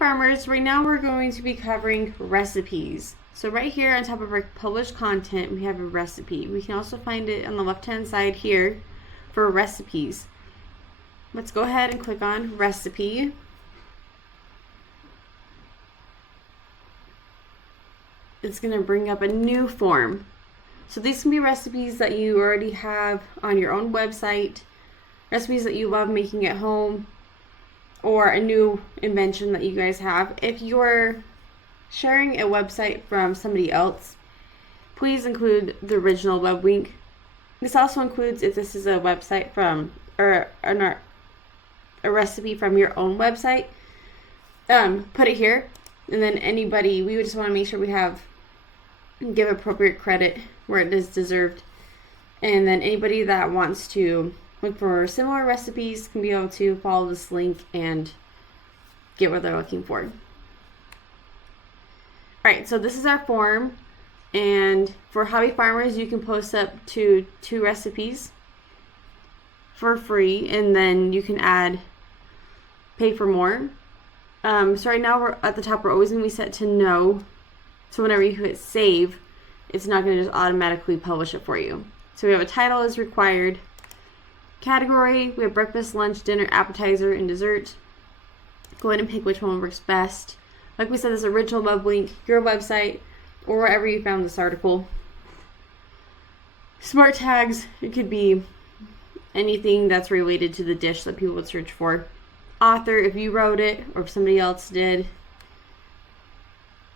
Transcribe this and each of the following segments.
Farmers, right now we're going to be covering recipes. So right here on top of our published content, we have a recipe. We can also find it on the left-hand side here for recipes. Let's go ahead and click on recipe. It's going to bring up a new form. So these can be recipes that you already have on your own website, recipes that you love making at home, or a new invention that you guys have. If you're sharing a website from somebody else, please include the original web link. This also includes if this is a website from, or a recipe from your own website, put it here. And then anybody, we would just want to make sure we give appropriate credit where it is deserved. And then anybody that wants to look for similar recipes can be able to follow this link and get what they're looking for. Alright, so this is our form, and for hobby farmers you can post up to 2 recipes for free, and then you can pay for more. So right now we're at the top, we're always going to be set to no, so whenever you hit save, it's not going to just automatically publish it for you. So we have a title is required, category, we have breakfast, lunch, dinner, appetizer, and dessert. Go ahead and pick which one works best. Like we said, this original web link, your website, or wherever you found this article. Smart tags, it could be anything that's related to the dish that people would search for. Author, if you wrote it or if somebody else did.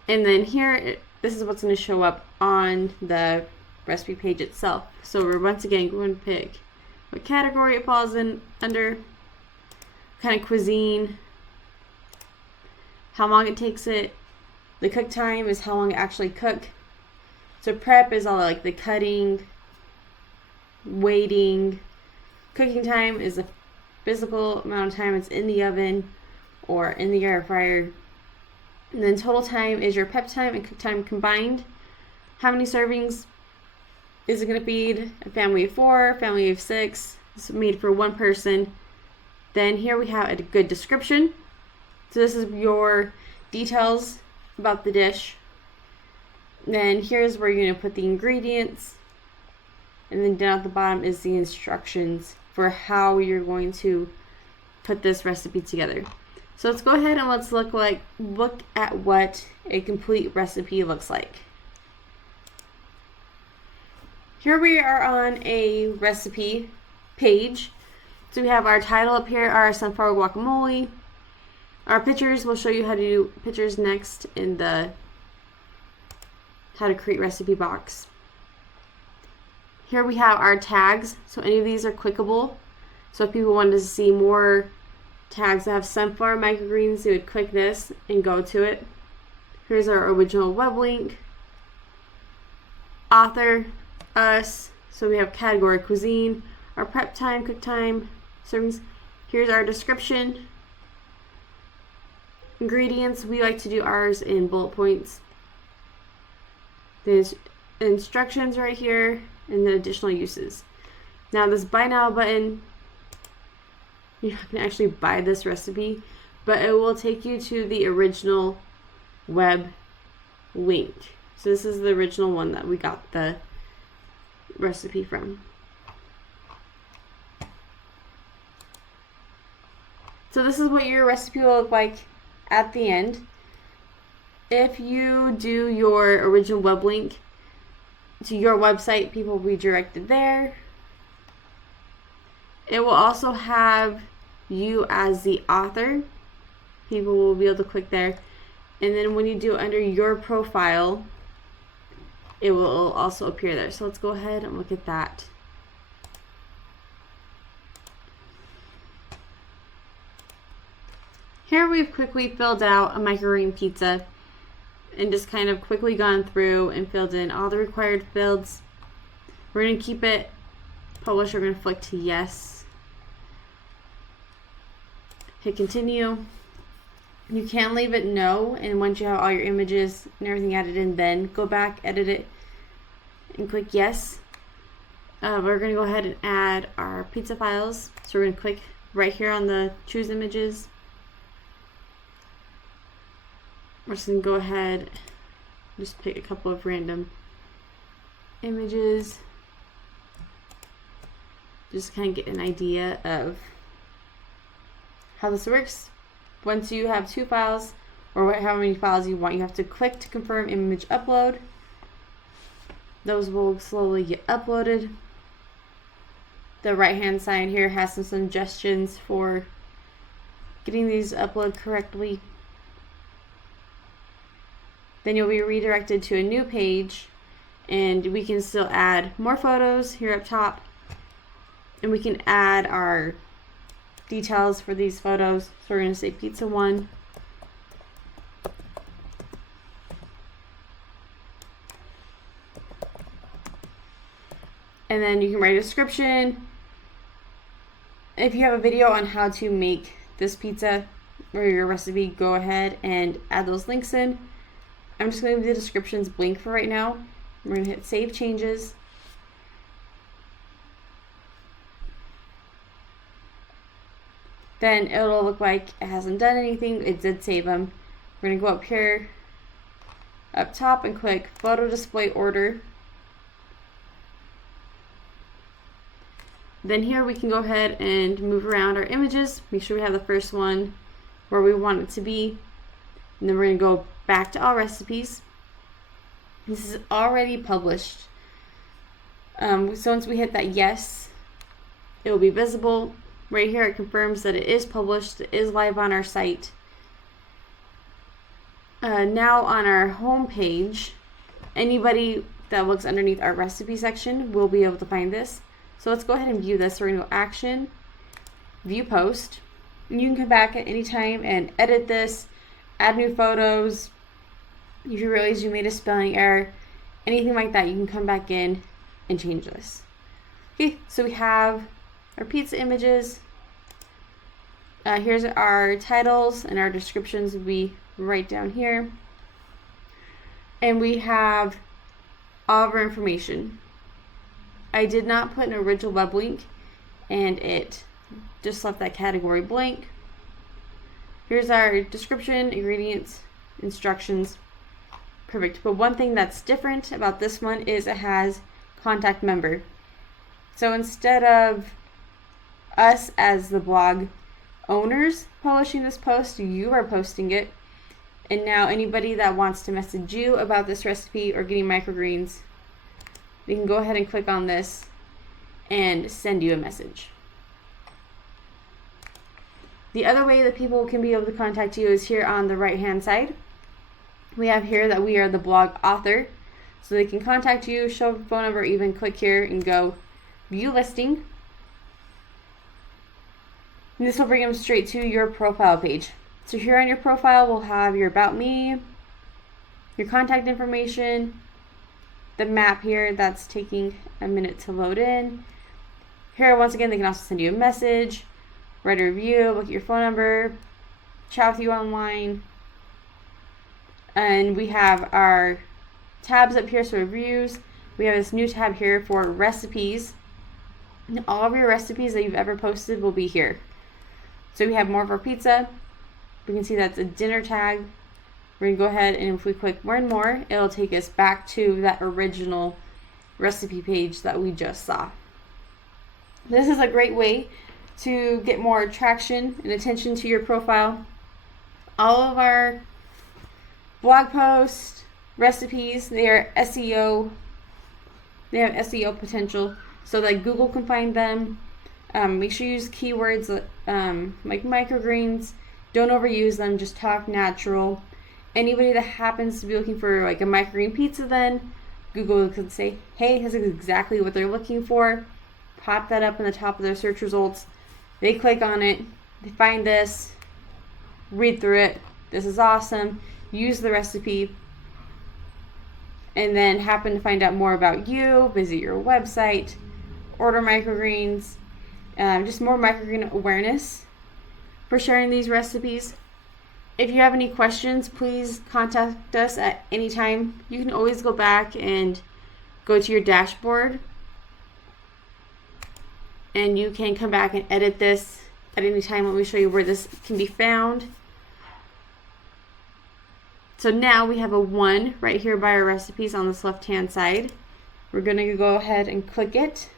And then here, this is what's going to show up on the recipe page itself. So we're once again going to pick what category it falls in under, kind of cuisine, how long it takes it. The cook time is how long it actually cook. So prep is all like the cutting, waiting. Cooking time is the physical amount of time it's in the oven or in the air fryer. And then total time is your prep time and cook time combined. How many servings is it going to feed? A family of 4, family of 6. It's made for 1 person. Then here we have a good description. So this is your details about the dish. Then here's where you're going to put the ingredients. And then down at the bottom is the instructions for how you're going to put this recipe together. So let's go ahead and let's look at what a complete recipe looks like. Here we are on a recipe page. So we have our title up here, our sunflower guacamole. Our pictures, we'll show you how to do pictures next in the how to create recipe box. Here we have our tags. So any of these are clickable. So if people wanted to see more tags that have sunflower microgreens, they would click this and go to it. Here's our original web link. Author, us. So we have category cuisine, our prep time, cook time, servings. Here's our description. Ingredients, we like to do ours in bullet points. There's instructions right here and then additional uses. Now this buy now button, you can actually buy this recipe, but it will take you to the original web link. So this is the original one that we got the recipe from. So this is what your recipe will look like at the end. If you do your original web link to your website, people will be directed there. It will also have you as the author. People will be able to click there. And then when you do under your profile, it will also appear there. So let's go ahead and look at that. Here we've quickly filled out a microgreen pizza and just kind of quickly gone through and filled in all the required fields. We're going to keep it published. We're going to flick to yes. Hit continue. You can leave it no, and once you have all your images and everything added in, then go back, edit it, and click yes. We're going to go ahead and add our pizza files. So we're going to click right here on the choose images. we're just going to go ahead, just pick a couple of random images. Just kind of get an idea of how this works. Once you have 2 files, or however many files you want, you have to click to confirm image upload. Those will slowly get uploaded. The right hand side here has some suggestions for getting these uploaded correctly. Then you'll be redirected to a new page, and we can still add more photos here up top, and we can add our details for these photos. So we're going to say pizza 1. And then you can write a description. If you have a video on how to make this pizza or your recipe, go ahead and add those links in. I'm just going to leave the descriptions blank for right now. We're going to hit Save Changes. Then it'll look like it hasn't done anything. It did save them. We're going to go up here, up top, and click Photo Display Order. Then here we can go ahead and move around our images. Make sure we have the first one where we want it to be. And then we're going to go back to all recipes. This is already published. So once we hit that yes, it will be visible. Right here it confirms that it is published, it is live on our site. Now on our home page, anybody that looks underneath our recipe section will be able to find this. So let's go ahead and view this. We're going to go Action, View Post. And you can come back at any time and edit this, add new photos. If you realize you made a spelling error, anything like that, you can come back in and change this. Okay, so we have our pizza images. Here's our titles, and our descriptions will be right down here. And we have all of our information. I did not put an original web link, and it just left that category blank. Here's our description, ingredients, instructions. Perfect. But one thing that's different about this one is it has contact member. So instead of us as the blog owners publishing this post, you are posting it. And now anybody that wants to message you about this recipe or getting microgreens, they can go ahead and click on this and send you a message. The other way that people can be able to contact you is here on the right hand side. We have here that we are the blog author, so they can contact you, show a phone number, even click here and go view listing. And this will bring them straight to your profile page. So here on your profile, we'll have your about me, your contact information, the map here that's taking a minute to load in. Here, once again, they can also send you a message, write a review, look at your phone number, chat with you online. And we have our tabs up here, so reviews. We have this new tab here for recipes. And all of your recipes that you've ever posted will be here. So we have more of our pizza. We can see that's a dinner tag. We're going to go ahead, and if we click more and more, it'll take us back to that original recipe page that we just saw. This is a great way to get more traction and attention to your profile. All of our blog posts, recipes, they are SEO. They have SEO potential so that Google can find them. Make sure you use keywords like microgreens. Don't overuse them, just talk natural. Anybody that happens to be looking for like a microgreen pizza, then Google could say, hey, this is exactly what they're looking for. Pop that up in the top of their search results. They click on it, they find this, read through it. This is awesome. Use the recipe, and then happen to find out more about you, visit your website, order microgreens, just more microgreen awareness for sharing these recipes. If you have any questions, please contact us at any time. You can always go back and go to your dashboard, and you can come back and edit this at any time. Let me show you where this can be found. So now we have a 1 right here by our recipes on this left hand side. We're going to go ahead and click it.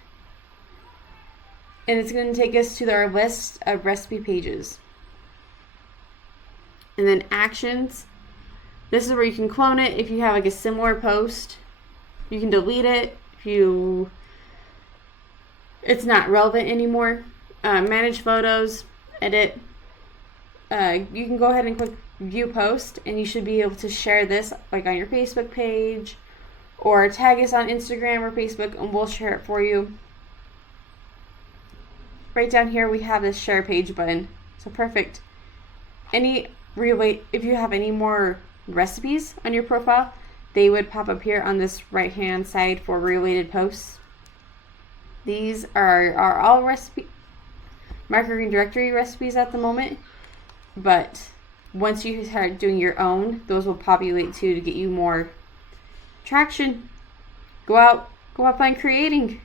And it's going to take us to our list of recipe pages. And then actions. This is where you can clone it if you have like a similar post. You can delete it if it's not relevant anymore. Manage photos, edit. You can go ahead and click view post, and you should be able to share this like on your Facebook page or tag us on Instagram or Facebook, and we'll share it for you. Right down here we have this share page button. So perfect. If you have any more recipes on your profile, they would pop up here on this right hand side for related posts. These are all microgreen directory recipes at the moment, but once you start doing your own, those will populate too to get you more traction. Go out find creating.